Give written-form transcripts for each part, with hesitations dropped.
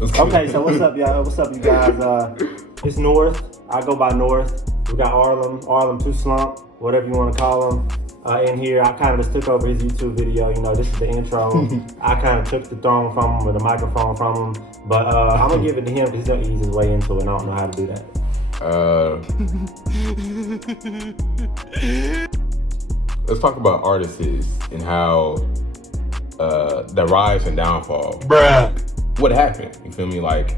Okay, so what's up, y'all? What's up, you guys? It's North. I go by North. We got Arlem 2 Slump, whatever you want to call him. In here, I kind of just took over his YouTube video. You know, this is the intro. I kind of took the throne from him, or the microphone from him. But I'm gonna give it to him because he's gonna ease his way into it. And I don't know how to do that. Let's talk about artists and how the rise and downfall. Bruh. What happened? You feel me? Like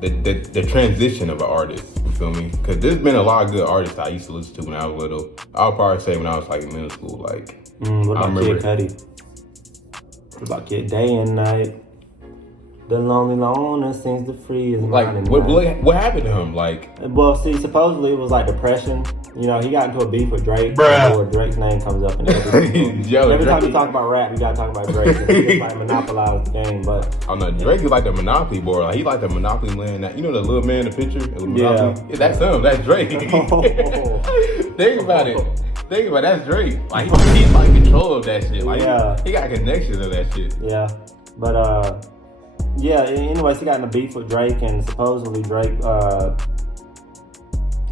the transition of an artist. You feel me? Because there's been a lot of good artists I used to listen to when I was little. I'll probably say when I was like in middle school. Like What about Kid Cudi? What about Kid Day and Night? The lonely loner sings the free is like what happened to him? Like, well, see, supposedly it was like depression. You know, he got into a beef with Drake. Bruh. Where Drake's name comes up in everything. Every time you talk about rap, you gotta talk about Drake. He just like monopolized the game. But I don't know, Drake is like the Monopoly board. Like he like the Monopoly land. That, you know the little man in the picture? Yeah. That's him. That's Drake. Think about it. Think about it. That's Drake. Like he's like control of that shit. Like he got connections of that shit. Yeah, but yeah. Anyways, he got in a beef with Drake, and supposedly Drake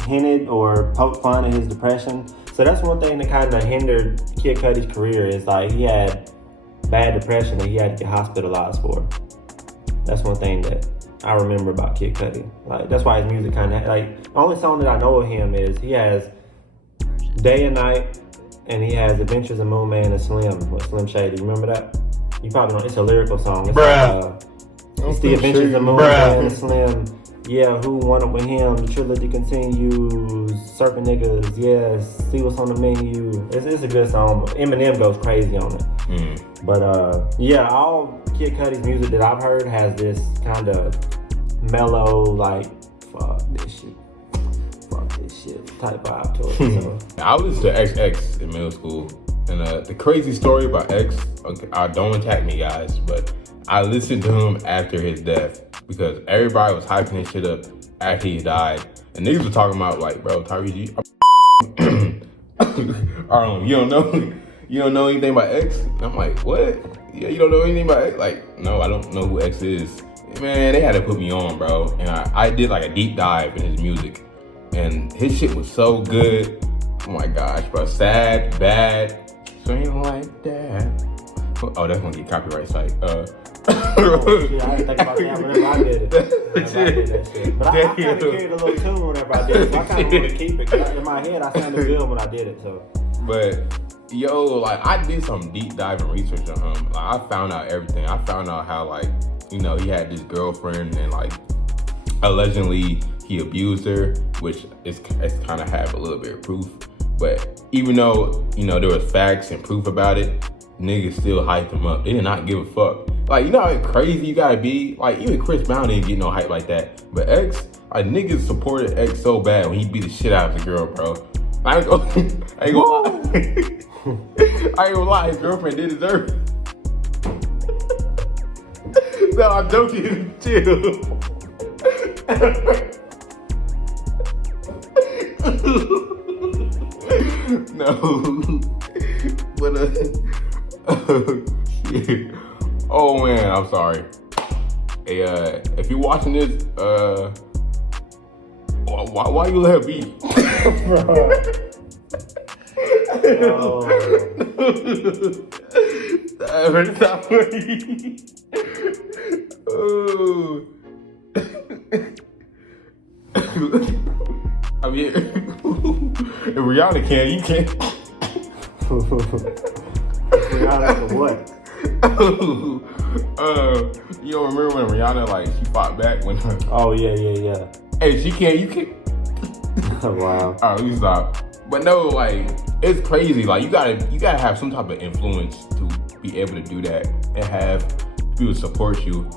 hinted or poked fun at his depression. So that's one thing that kind of hindered Kid Cudi's career. Is like he had bad depression that he had to get hospitalized for. That's one thing that I remember about Kid Cudi. Like that's why his music kind of like the only song that I know of him is he has Day and Night, and he has Adventures of Moon Man and Slim with Slim Shady. You remember that? You probably know. It's a lyrical song. It's Bruh. It's the Adventures of Moon Man and Slim. Yeah, who won it with him? The trilogy continues. Surfing niggas, yes. See what's on the menu. It's a good song. Eminem goes crazy on it. But yeah, all Kid Cudi's music that I've heard has this kind of mellow, like fuck this shit type vibe to it. So. I listened to XX in middle school, and the crazy story about X. Okay, don't attack me, guys, but I listened to him after his death because everybody was hyping his shit up after he died, and niggas were talking about like, bro, Tyrese G. Arlen, you don't know anything about X? And I'm like, what? Yeah, you don't know anything about X? Like, no, I don't know who X is. Man, they had to put me on, bro, and I did like a deep dive in his music, and his shit was so good. Oh my gosh, bro, sad, bad, swing like that. Oh, that's gonna get copyright strike. I didn't think about that whenever I did it. But I kind of carried a little tune whenever I did it, so I kind of want to keep it. Cause in my head, I sounded good when I did it. So, but yo, like I did some deep dive and research on him. Like I found out everything. I found out how like he had this girlfriend and like allegedly he abused her, which it's kind of have a little bit of proof. But even though there was facts and proof about it, niggas still hyped him up. They did not give a fuck. Like, you know how crazy you gotta be? Like, even Chris Brown didn't get no hype like that. But X, niggas supported X so bad when he beat the shit out of the girl, bro. I ain't gonna lie, his girlfriend did deserve it. No, I'm joking. Chill. No. But shit. Oh man, I'm sorry. Hey, if you're watching this, why you let her be? Oh. I mean, if Rihanna can, you can't. Rihanna for what? You don't remember when Rihanna like she fought back when her... Oh yeah. Hey, she can't, you can't. Wow. Alright, we stop. But no, like it's crazy. Like you gotta have some type of influence to be able to do that and have people support you.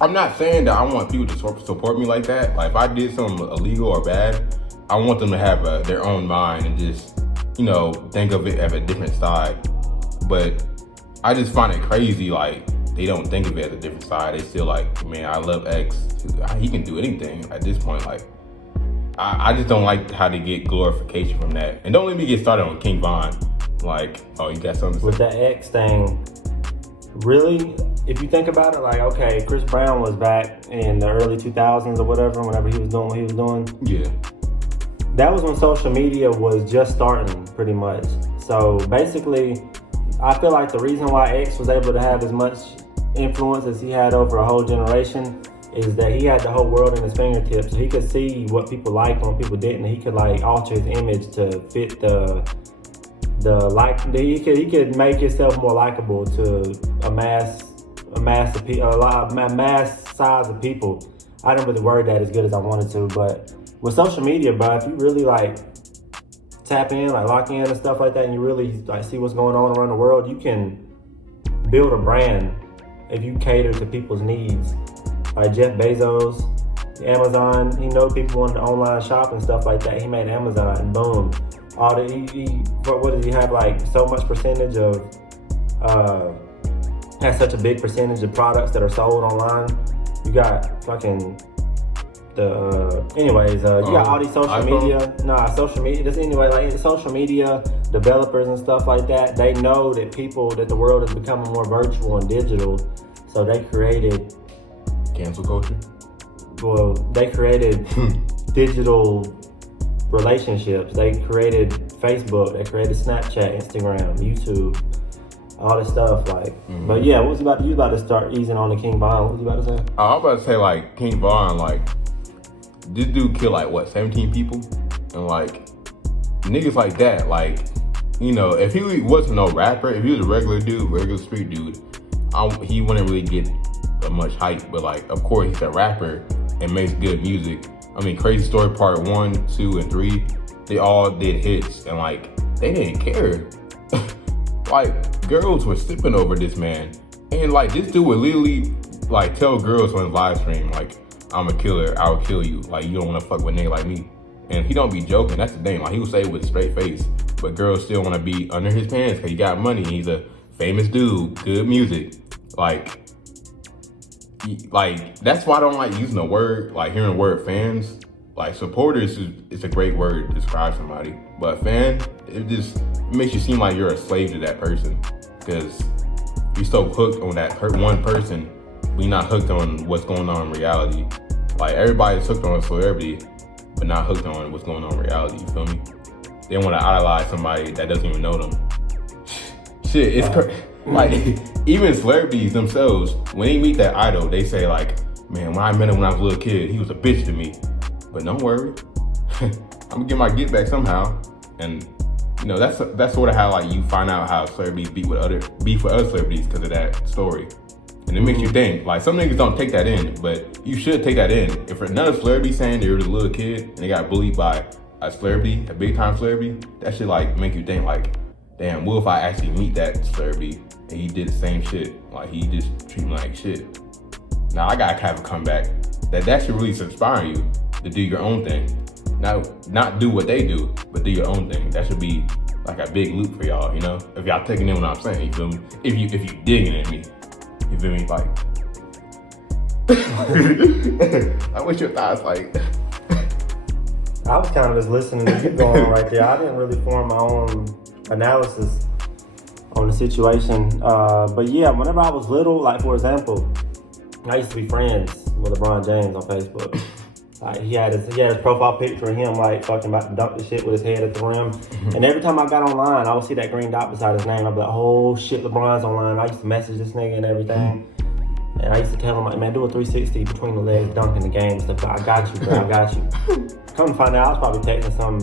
I'm not saying that I want people to support me like that. Like if I did something illegal or bad, I want them to have their own mind and just think of it as a different side. But I just find it crazy, like, they don't think of it as a different side. They still like, man, I love X. He can do anything at this point. Like, I just don't like how they get glorification from that. And don't let me get started on King Von. Like, oh, you got something to say? With that X thing, really, if you think about it, like, okay, Chris Brown was back in the early 2000s or whatever, whenever he was doing what he was doing. Yeah. That was when social media was just starting, pretty much. So basically, I feel like the reason why X was able to have as much influence as he had over a whole generation is that he had the whole world in his fingertips. So he could see what people liked and what people didn't. And he could like alter his image to fit the like. He could make himself more likable to a mass size of people. I didn't really word that as good as I wanted to, but with social media, bro, if you really like tap in, like lock in and stuff like that, and you really like see what's going on around the world, you can build a brand if you cater to people's needs. Like Jeff Bezos, Amazon, he know people want to online shop and stuff like that. He made Amazon, and boom, all the what does he have, like so much percentage of has such a big percentage of products that are sold online. You got fucking you got all these social media. Just anyway, like social media developers and stuff like that. They know that that the world is becoming more virtual and digital, so they created cancel culture. Well, they created digital relationships. They created Facebook. They created Snapchat, Instagram, YouTube, all this stuff. Like, but yeah, you about to start easing on the King Von? What was you about to say? I was about to say like King Von, like this dude killed like what 17 people, and like niggas like that, like if he wasn't no rapper, if he was a regular street dude, he wouldn't really get much hype. But like, of course, he's a rapper and makes good music. I mean, Crazy Story Part 1, 2, and 3, they all did hits, and like they didn't care. Like girls were slipping over this man, and like this dude would literally like tell girls on his live stream like, I'm a killer, I'll kill you. Like, you don't want to fuck with a nigga like me. And he don't be joking. That's the thing. Like, he will say it with a straight face. But girls still want to be under his pants because he got money. He's a famous dude. Good music. Like, that's why I don't like using the word, like hearing the word fans. Like, supporters is a great word to describe somebody. But fan, it makes you seem like you're a slave to that person. Because you're so hooked on that one person, but you're not hooked on what's going on in reality. Like, everybody's hooked on a celebrity, but not hooked on what's going on in reality, you feel me? They want to idolize somebody that doesn't even know them. Shit, it's crazy. Like, even celebrities themselves, when they meet that idol, they say like, man, when I met him when I was a little kid, he was a bitch to me. But don't worry, I'm gonna get my get back somehow. And that's sort of how like you find out how celebrities beef with other celebrities because of that story. And it makes you think, like, some niggas don't take that in, but you should take that in. If another celebrity saying they were a little kid and they got bullied by a celebrity, a big time celebrity, that should like make you think like, damn, what if I actually meet that celebrity and he did the same shit? Like, he just treat me like shit. Now I gotta have a comeback. That should really inspire you to do your own thing. Not do what they do, but do your own thing. That should be like a big loop for y'all, if y'all taking in what I'm saying, you feel me? If you digging at me. You feel me? Like, what's your thoughts? Like, I was kind of just listening to you going on right there. I didn't really form my own analysis on the situation. But yeah, whenever I was little, like for example, I used to be friends with LeBron James on Facebook. Like, he had his profile picture of him like fucking about to dunk the shit with his head at the rim. And every time I got online, I would see that green dot beside his name. I'd be like, oh shit, LeBron's online. I used to message this nigga and everything. And I used to tell him, like, man, do a 360 between the legs, dunk in the game. Stuff. I got you, bro. I got you. Come to find out, I was probably texting some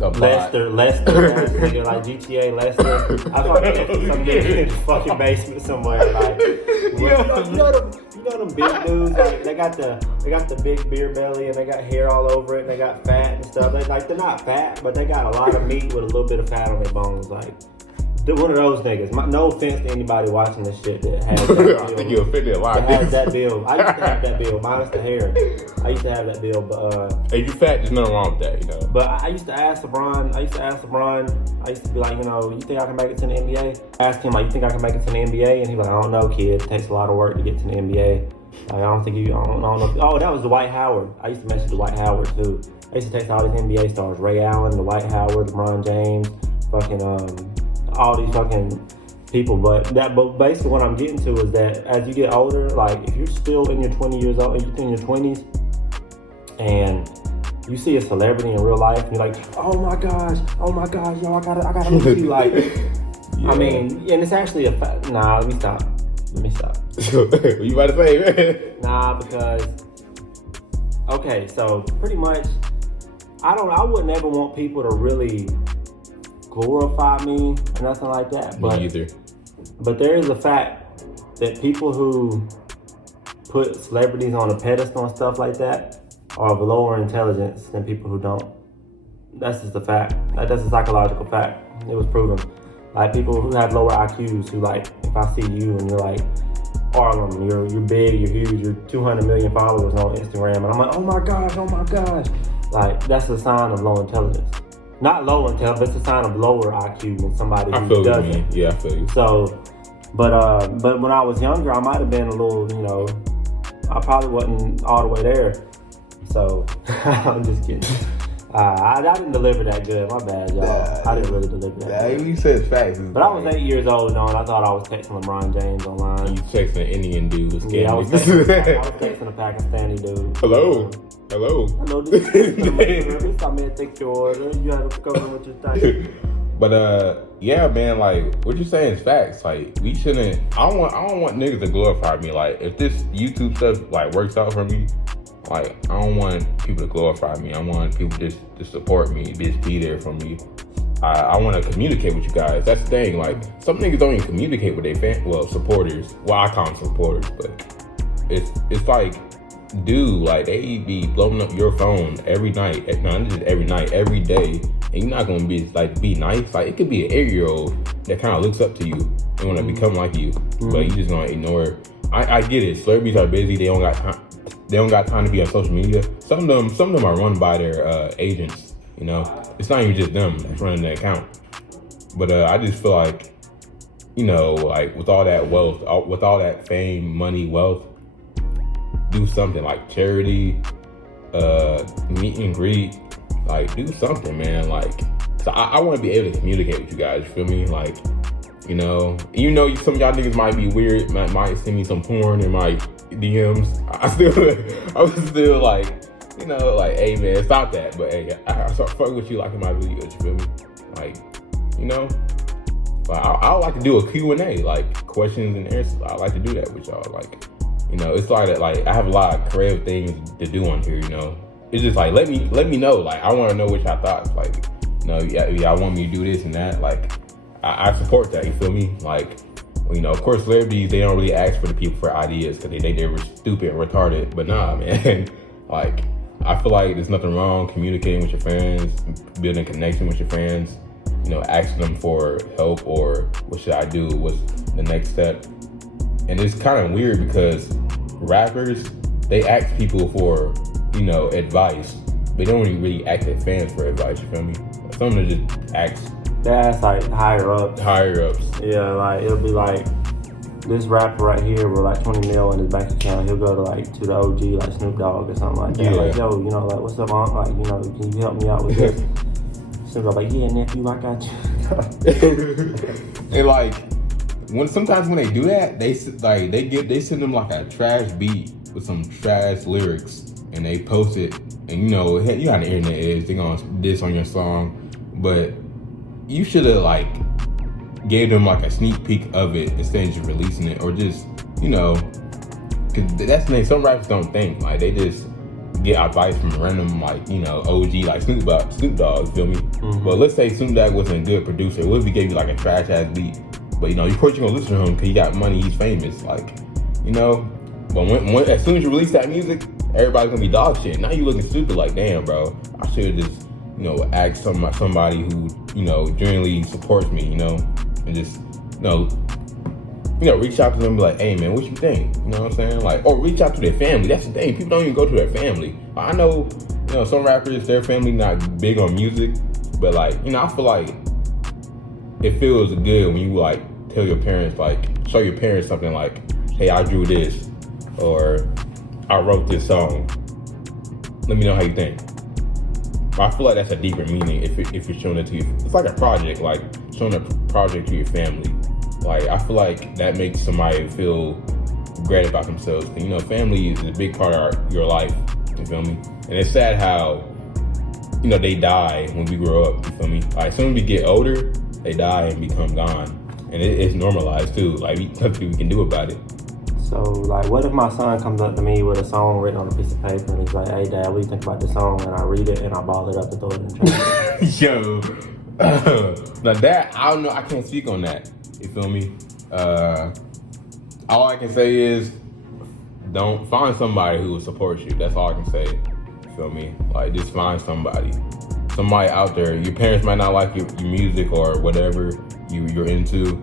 Lester, nigga, like GTA Lester. I thought some nigga in the fucking basement somewhere. Like, you know them big dudes. Like, they got the big beer belly and they got hair all over it and they got fat and stuff. They're not fat, but they got a lot of meat with a little bit of fat on their bones. Like, one of those niggas. No offense to anybody watching this shit that has that build. I think you offended a lot of niggas. Has that build. I used to have that build, minus the hair. I used to have that build, but if you fat, there's nothing wrong with that, But I used to ask LeBron. I used to be like, you think I can make it to the NBA? I asked him, like, you think I can make it to the NBA? And he was like, I don't know, kid. It takes a lot of work to get to the NBA. Like, I don't know. Oh, that was Dwight Howard. I used to message Dwight Howard too. I used to text all these NBA stars: Ray Allen, Dwight Howard, LeBron James, fucking all these fucking people. But basically what I'm getting to is that as you get older, like if you're still in your 20 years old, you're in your 20s, and you see a celebrity in real life, and you're like, oh my gosh, yo, I gotta meet you. Like, yeah. I mean, and it's actually a fact. Nah, let me stop. What you about to say, man? Nah, because okay, so pretty much, I would never want people to really glorify me or nothing like that. Me either. But there is a fact that people who put celebrities on a pedestal and stuff like that are of lower intelligence than people who don't. That's just a fact. Like, that's a psychological fact. It was proven. Like people who have lower IQs, who like, if I see you and you're like Harlem, you're big, you're huge, you're 200 million followers on Instagram, and I'm like, oh my gosh. Like, that's a sign of low intelligence. Not low intelligence, but it's a sign of lower IQ than somebody who doesn't. Yeah, I feel you. So, but when I was younger, I might have been a little, I probably wasn't all the way there. So, I'm just kidding. I didn't deliver that good. My bad, y'all. I didn't really deliver that good. You said facts. But I was 8 years old, and I thought I was texting LeBron James online. You texting an Indian dude. Yeah, I was texting a Pakistani dude. Hello, this is I mean, take your order. You have to go with your thing. But yeah, man, like what you're saying is facts. Like we shouldn't. I don't want niggas to glorify me. Like if this YouTube stuff like works out for me, like I don't want people to glorify me. I want people just to support me, just be there for me. I want to communicate with you guys. That's the thing. Like some niggas don't even communicate with their supporters. Well, I call them supporters, but it's like, dude, like they be blowing up your phone every night. Not just every night, every day. And you're not gonna be nice. Like it could be an 8-year-old that kind of looks up to you and want to become like you, but you just gonna ignore it. I get it. Celebrities are busy. They don't got time. They don't got time to be on social media. Some of them are run by their agents. It's not even just them that's running the account. But I just feel like, like with all that wealth, with all that fame, money, wealth, do something like charity, meet and greet, like do something, man. Like, so I want to be able to communicate with you guys. You feel me? Like, some of y'all niggas might be weird, might send me some porn in my DMs. I was still like, like, hey man, stop that. But hey, I start fucking with you like in my videos. You feel me? Like, I like to do a Q&A, like questions and answers. I like to do that with y'all. Like, it's like I have a lot of creative things to do on here. It's just like let me know. Like I want to know what y'all thoughts. Like, y'all want me to do this and that. Like I support that. You feel me? Like, of course, celebrities, they don't really ask for the people for ideas because they were stupid and retarded. But nah, man. Like, I feel like there's nothing wrong communicating with your friends, building connection with your friends, asking them for help or what should I do? What's the next step? And it's kind of weird because rappers, they ask people for, advice. They don't really ask their fans for advice, you feel me? Some of them just ask. That's like higher ups. Yeah, like it'll be like this rapper right here with like 20 mil in his bank account. He'll go to the OG like Snoop Dogg or something like that. Yeah. Like, yo, like what's up, Aunt? Like, can you help me out with this? Snoop Dogg like, yeah, nephew, I got you. And like sometimes when they do that, they send them like a trash beat with some trash lyrics and they post it. And you know how the internet is, they're gonna diss on your song, but you should have like gave them like a sneak peek of it instead of just releasing it, or just because that's the thing. Some rappers don't think, like they just get advice from random OG like Snoop Dogg. You feel me? Mm-hmm. But let's say Snoop Dogg wasn't a good producer. What if he gave you like a trash ass beat? But of course you're gonna listen to him because he got money, he's famous, like. But when as soon as you release that music, everybody's gonna be dog shit. Now you looking stupid, like damn, bro. I should have just ask somebody who genuinely supports me, and just reach out to them and be like, hey man, what you think? You know what I'm saying? Like, or reach out to their family. That's the thing. People don't even go to their family. I know, some rappers, their family not big on music, but like, I feel like it feels good when you like tell your parents, like show your parents something like, hey, I drew this, or I wrote this song. Let me know how you think. I feel like that's a deeper meaning if you're showing it to you. It's like a project, like showing a project to your family. Like, I feel like that makes somebody feel great about themselves. And, you know, family is a big part of your life. You feel me? And it's sad how, you know, they die when we grow up. You feel me? Like, as soon as we get older, they die and become gone. And it's normalized too. Like, nothing we can do about it. So, like, what if my son comes up to me with a song written on a piece of paper and he's like, "Hey, Dad, what do you think about this song?" And I read it and I ball it up and throw it in the trash. Yo. Now that, I don't know, I can't speak on that. You feel me? All I can say is, don't find somebody who will support you. That's all I can say. You feel me? Like, just find somebody out there. Your parents might not like your music or whatever you're into,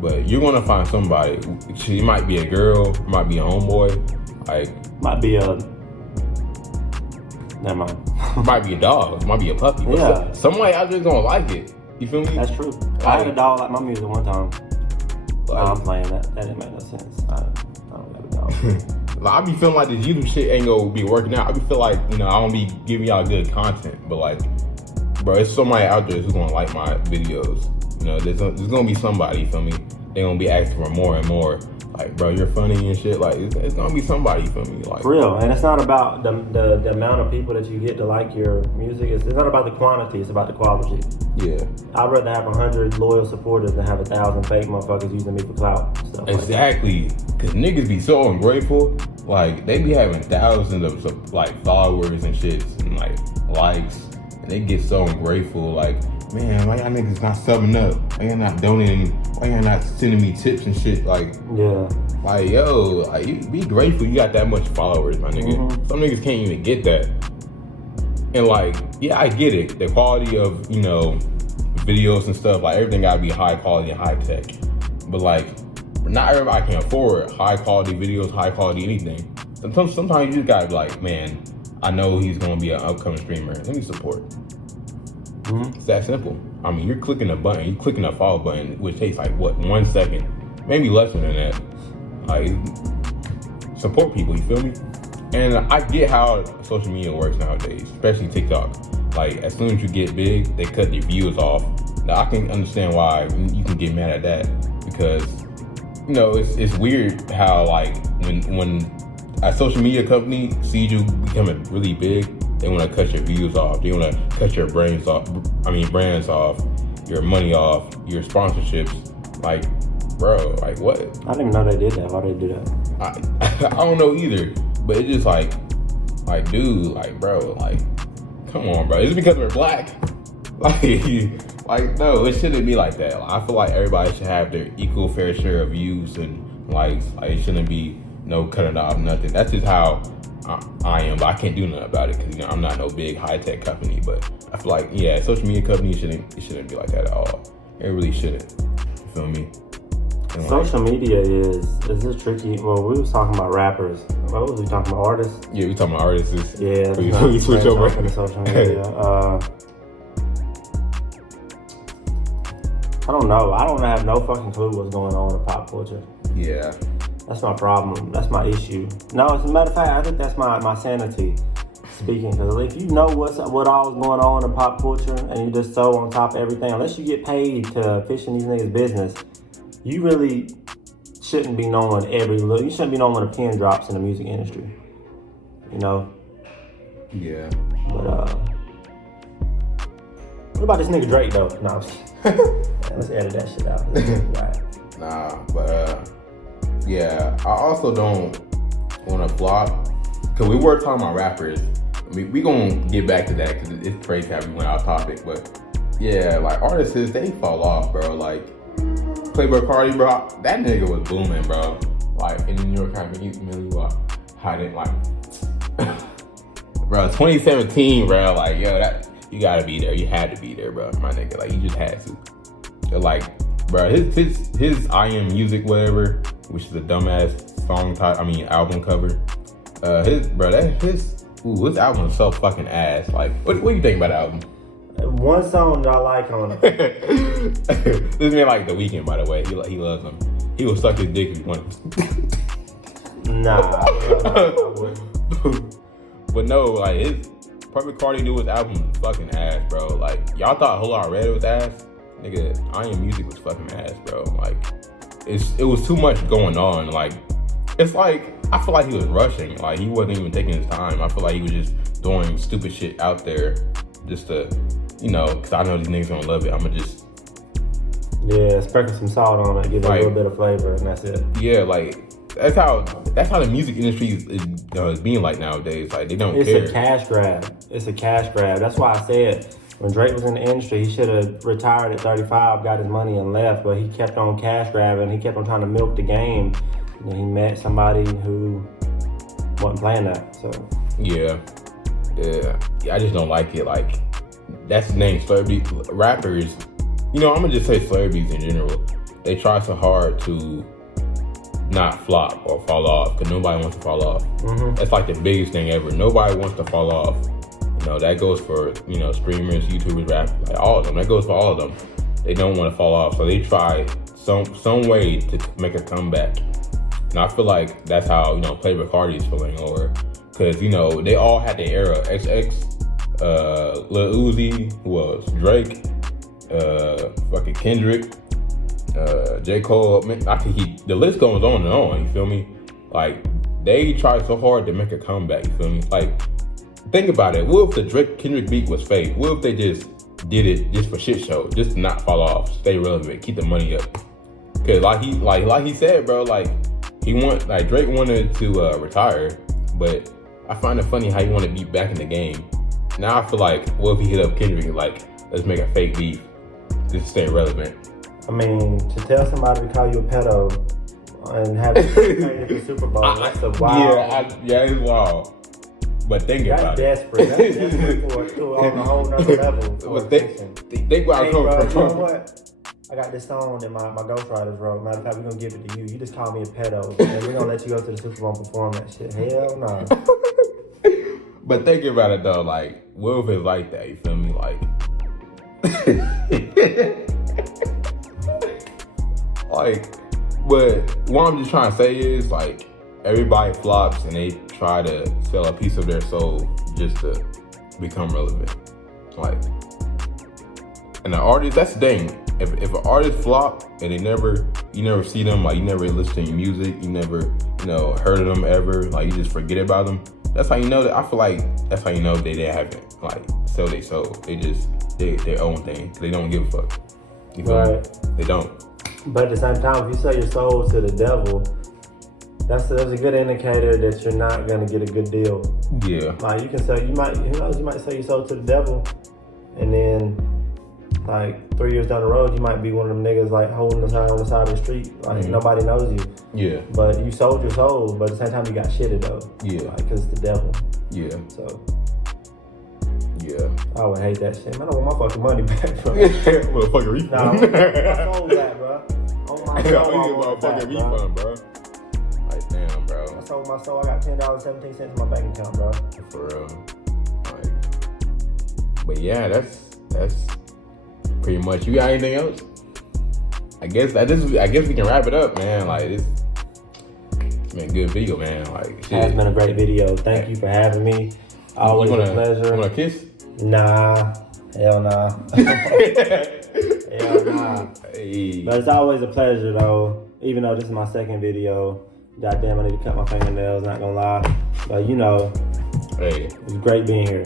but you're gonna find somebody. She might be a girl, might be a homeboy, like Might be a... Never mind. might be a dog, might be a puppy. But Yeah. somebody out there's gonna like it. You feel me? That's true. I had a dog like my music one time. No, Like, I'm playing that. That didn't make no sense. I don't have a dog. like, I be feeling like this YouTube shit ain't gonna be working out. I be feel like, you know, I don't be giving y'all good content, but like, bro, it's somebody out there who's gonna like my videos. You know, there's gonna be somebody, you feel me? They gonna be asking for more and more. Like, bro, you're funny and shit. Like, it's gonna be somebody, you feel me? Like, For real. And it's not about the amount of people that you get to like your music. It's not about the quantity. It's about the quality. yeah, I'd rather have 100 loyal supporters than have 1,000 fake motherfuckers using me for clout. Stuff exactly. Cause niggas be so ungrateful. Like, they be having thousands of like followers and shit and like likes, and they get so ungrateful. Like, man, why y'all niggas not subbing up? Why y'all not donating? Why y'all not sending me tips and shit? Like, Yeah. like, yo, like, you be grateful you got that much followers, my nigga. Mhm. Some niggas can't even get that. And like, yeah, I get it. The quality of, you know, videos and stuff, like, everything gotta be high quality and high tech. But like, not everybody can afford high quality videos, high quality anything. Sometimes you just gotta be like, man, I know he's gonna be an upcoming streamer. Let me support. Mhm. It's that simple. I mean, you're clicking a button, you're clicking a follow button, which takes like, what, 1 second? Maybe less than that. Like, support people, you feel me? And I get how social media works nowadays, especially TikTok. Like, as soon as you get big, they cut your views off. Now, I can understand why you can get mad at that, because, you know, it's weird how, like, when a social media company sees you becoming really big, they want to cut your views off. They want to cut your brands off, your money off, your sponsorships. Like, bro, like, what? I didn't even know they did that. Why did they do that? I don't know either, but it's just like, dude, like, bro, like, come on, bro. Is it because we're black? Like, no, it shouldn't be like that. Like, I feel like everybody should have their equal fair share of views and likes. Like, it shouldn't be no cutting off nothing. That's just how I am, but I can't do nothing about it because, you know, I'm not no big high tech company. But I feel like, yeah, social media companies shouldn't be like that at all. It really shouldn't. You feel me? And Social media is this tricky. Well, we was talking about rappers. What was we talking about? Artists? Yeah, we talking about artists. Yeah. We switch over to social media. I don't know. I don't have no fucking clue what's going on in pop culture. Yeah. That's my problem. That's my issue. No, as a matter of fact, I think that's my sanity speaking. Because if you know what all is going on in pop culture and you just so on top of everything, unless you get paid to fish in these niggas' business, you really shouldn't be knowing you shouldn't be knowing when a pin drops in the music industry. You know? Yeah. But what about this nigga Drake though? No. Let's edit that shit out. Right. Nah, but yeah, I also don't want to flop, because we were talking about rappers. We gonna get back to that because it's crazy how we went off topic. But yeah, like, artists, they fall off, bro. Like, Playboi Carti, bro, that nigga was booming, bro. Like, in the New York Times, how didn't like, bro, 2017, bro. Like, yo, that you gotta be there. You had to be there, bro. My nigga, like, you just had to. So, like, bro, his I Am Music, whatever, which is a dumbass song album cover. His album is so fucking ass. Like, what do you think about the album? One song that I like on it. This man like The Weeknd, by the way. He loves him. He will suck his dick if he wanted. Nah, I wouldn't. But no, like, his Playboi Carti knew his album was fucking ass, bro. Like, y'all thought Whole Lotta Red was ass? Nigga, I Am Music was fucking ass, bro. Like, it was too much going on. Like, it's like, I feel like he was rushing. Like, he wasn't even taking his time. I feel like he was just throwing stupid shit out there just to, because I know these niggas gonna love it. I'm gonna just... Yeah, sprinkle some salt on it, give it a little bit of flavor, and that's it. Yeah, like, that's how the music industry is being like nowadays. Like, they don't care. It's a cash grab. It's a cash grab. That's why I said, when Drake was in the industry, he should have retired at 35, got his money and left, but he kept on cash grabbing. He kept on trying to milk the game. And then he met somebody who wasn't playing that, so. Yeah, I just don't like it. Like, that's the name, celebrity rappers. I'm gonna just say celebrities in general. They try so hard to not flop or fall off because nobody wants to fall off. Mm-hmm. That's like the biggest thing ever. Nobody wants to fall off. That goes for streamers, YouTubers, rap, like all of them. That goes for all of them. They don't want to fall off, so they try some way to make a comeback. And I feel like that's how Playboi Carti is feeling, or because they all had their era. XX, Lil Uzi, who was Drake, fucking Kendrick, J. Cole. The list goes on and on. You feel me? Like, they tried so hard to make a comeback. You feel me? Like, think about it. What if the Drake Kendrick beat was fake? What if they just did it just for shit show, just to not fall off, stay relevant, keep the money up? Cause like he said, bro, like Drake wanted to retire, but I find it funny how he wanted to be back in the game. Now I feel like, what if he hit up Kendrick like, let's make a fake beef just to stay relevant? I mean, to tell somebody to call you a pedo and have it at the Super Bowl, that's a wild. Yeah, it's wild. But think about it. That's desperate for on a whole nother level. But think about it. Hey, bro, you know what? I got this song that my ghostwriters wrote. Matter of fact, we're gonna give it to you. You just call me a pedo, and we're gonna let you go to the Super Bowl and perform that shit. Hell no. But think about it though, like, what if it's like that? You feel me? Like, but what I'm just trying to say is, like, everybody flops and they try to sell a piece of their soul just to become relevant. Like, and the artist, that's the thing. If an artist flop and you never see them, like, you never listen to your music, you never, heard of them ever, like, you just forget about them, that's how you know that. I feel like that's how you know they haven't, like, sell their soul. They just, their own thing. They don't give a fuck. You feel me? They don't. But at the same time, if you sell your soul to the devil, that's a good indicator that you're not gonna get a good deal. Yeah. Like, you can sell, you might sell your soul to the devil, and then like 3 years down the road, you might be one of them niggas like holding the sign on the side of the street, like nobody knows you. Yeah. But you sold your soul, but at the same time you got shitted though. Yeah. Like, cause it's the devil. Yeah. So. Yeah. I would hate that shit. Man, I want my fucking money back, bro. Motherfucking refund. Nah, my soul back, bro. On my soul, I want it back, refund, bro. Like, damn, bro. I sold my soul. I got $10.17 in my bank account, bro. For real. Like, but yeah, that's pretty much. You got anything else? I guess we can wrap it up, man. Like, it's been a good video, man. Like, shit. It's been a great video. Thank you for having me. Always a pleasure. You want a kiss? Nah. Hell nah. Hell nah. Hey. But it's always a pleasure, though. Even though this is my second video. Goddamn, I need to cut my fingernails, not gonna lie. But, hey, it's great being here.